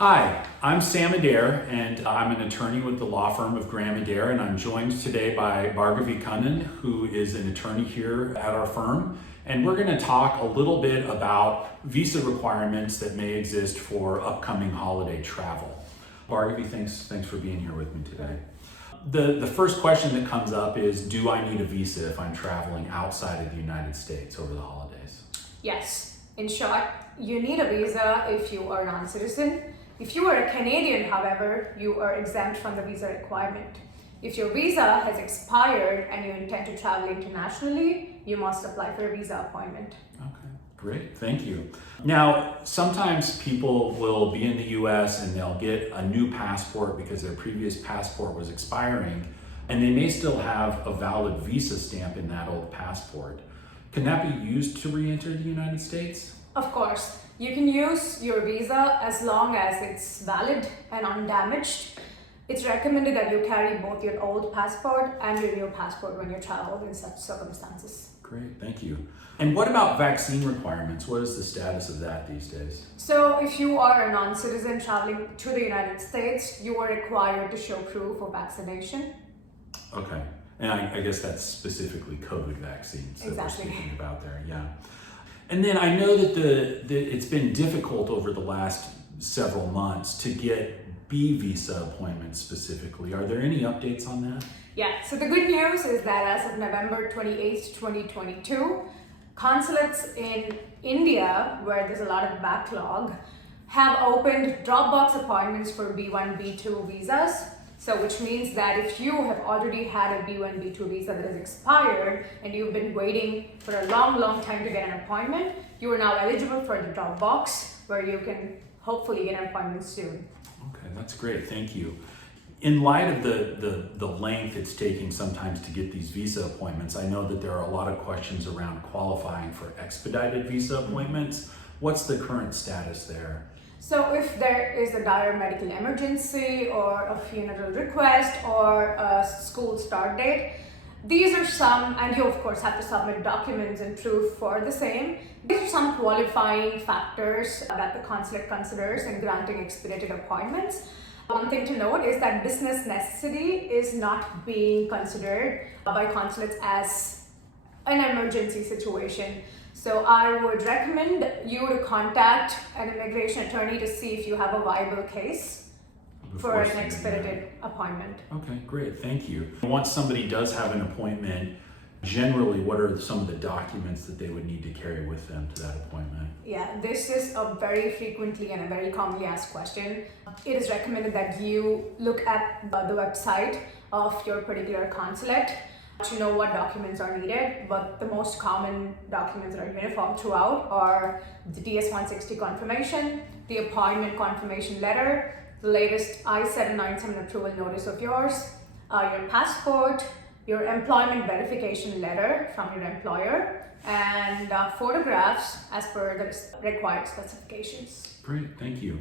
Hi, I'm Sam Adair, and I'm an attorney with the law firm of Graham Adair, and I'm joined today by Bhargavi Kannan, who is an attorney here at our firm. And we're going to talk a little bit about visa requirements that may exist for upcoming holiday travel. Bhargavi, thanks for being here with me today. The first question that comes up is, do I need a visa if I'm traveling outside of the United States over the holidays? Yes. In short, you need a visa if you are a non-citizen. If you are a Canadian, however, you are exempt from the visa requirement. If your visa has expired and you intend to travel internationally, you must apply for a visa appointment. Okay, great, thank you. Now, sometimes people will be in the US and they'll get a new passport because their previous passport was expiring, and they may still have a valid visa stamp in that old passport. Can that be used to re-enter the United States? Of course, you can use your visa as long as it's valid and undamaged. It's recommended that you carry both your old passport and your new passport when you travel in such circumstances. Great, thank you. And what about vaccine requirements? What is the status of that these days? So if you are a non-citizen traveling to the United States, you are required to show proof of vaccination. Okay, and I guess that's specifically COVID vaccines that Exactly. we're speaking about there, yeah. And then I know that it's been difficult over the last several months to get B visa appointments specifically. Are there any updates on that? Yeah, so the good news is that as of November 28th, 2022, consulates in India, where there's a lot of backlog, have opened Dropbox appointments for B1B2 visas. So which means that if you have already had a B1B2 visa that has expired and you've been waiting for a long time to get an appointment, you are now eligible for the Dropbox, where you can hopefully get an appointment soon. Okay, that's great, thank you. In light of the length it's taking sometimes to get these visa appointments, I know that there are a lot of questions around qualifying for expedited visa appointments. What's the current status there? So if there is a dire medical emergency or a funeral request or a school start date, these are some, and you of course have to submit documents and proof for the same. These are some qualifying factors that the consulate considers in granting expedited appointments. One thing to note is that business necessity is not being considered by consulates as an emergency situation. So I would recommend you to contact an immigration attorney to see if you have a viable case for an expedited appointment. Okay, great, thank you. Once somebody does have an appointment, generally what are some of the documents that they would need to carry with them to that appointment? Yeah, this is a very frequently and a very commonly asked question. It is recommended that you look at the website of your particular consulate to know what documents are needed, but the most common documents that are uniform throughout are the DS-160 confirmation, the appointment confirmation letter, the latest I-797 approval notice of yours, your passport, your employment verification letter from your employer, and photographs as per the required specifications. Great, thank you.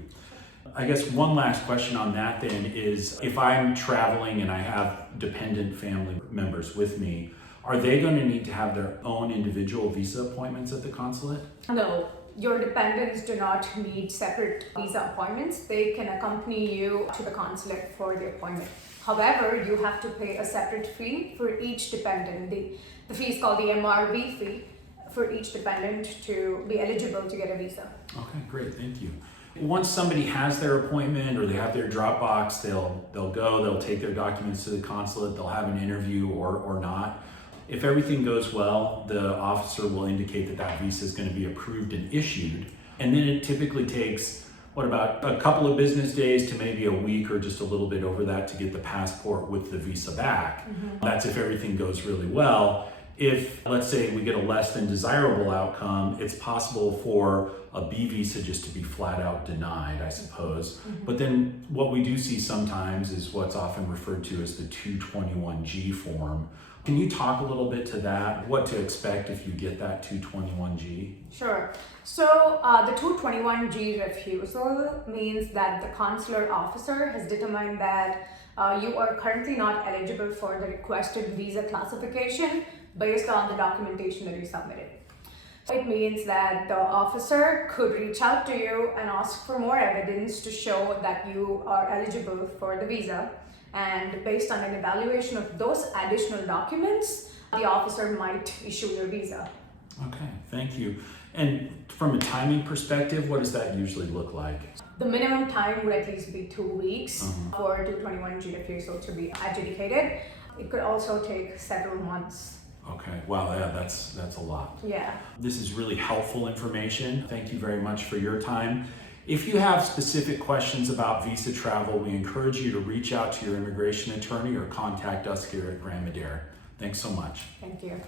I guess one last question on that then is, if I'm traveling and I have dependent family members with me, are they going to need to have their own individual visa appointments at the consulate? No, your dependents do not need separate visa appointments. They can accompany you to the consulate for the appointment. However, you have to pay a separate fee for each dependent. The fee is called the MRV fee for each dependent to be eligible to get a visa. Okay, great, thank you. Once somebody has their appointment or they have their Dropbox, they'll take their documents to the consulate, they'll have an interview or not. If everything goes well, the officer will indicate that visa is going to be approved and issued, and then it typically takes about a couple of business days to maybe a week or just a little bit over that to get the passport with the visa back. Mm-hmm. That's if everything goes really well. If, let's say, we get a less than desirable outcome, it's possible for a B visa just to be flat out denied, I suppose. Mm-hmm. But then what we do see sometimes is what's often referred to as the 221G form. Can you talk a little bit to that? What to expect if you get that 221G? Sure. So the 221G refusal means that the consular officer has determined that you are currently not eligible for the requested visa classification based on the documentation that you submitted. It means that the officer could reach out to you and ask for more evidence to show that you are eligible for the visa. And based on an evaluation of those additional documents, the officer might issue your visa. Okay, thank you. And from a timing perspective, what does that usually look like? The minimum time would at least be 2 weeks for 221 GWSO to be adjudicated. It could also take several months. Okay, wow, yeah, that's a lot. Yeah. This is really helpful information. Thank you very much for your time. If you have specific questions about visa travel, we encourage you to reach out to your immigration attorney or contact us here at Grand Madeira. Thanks so much. Thank you.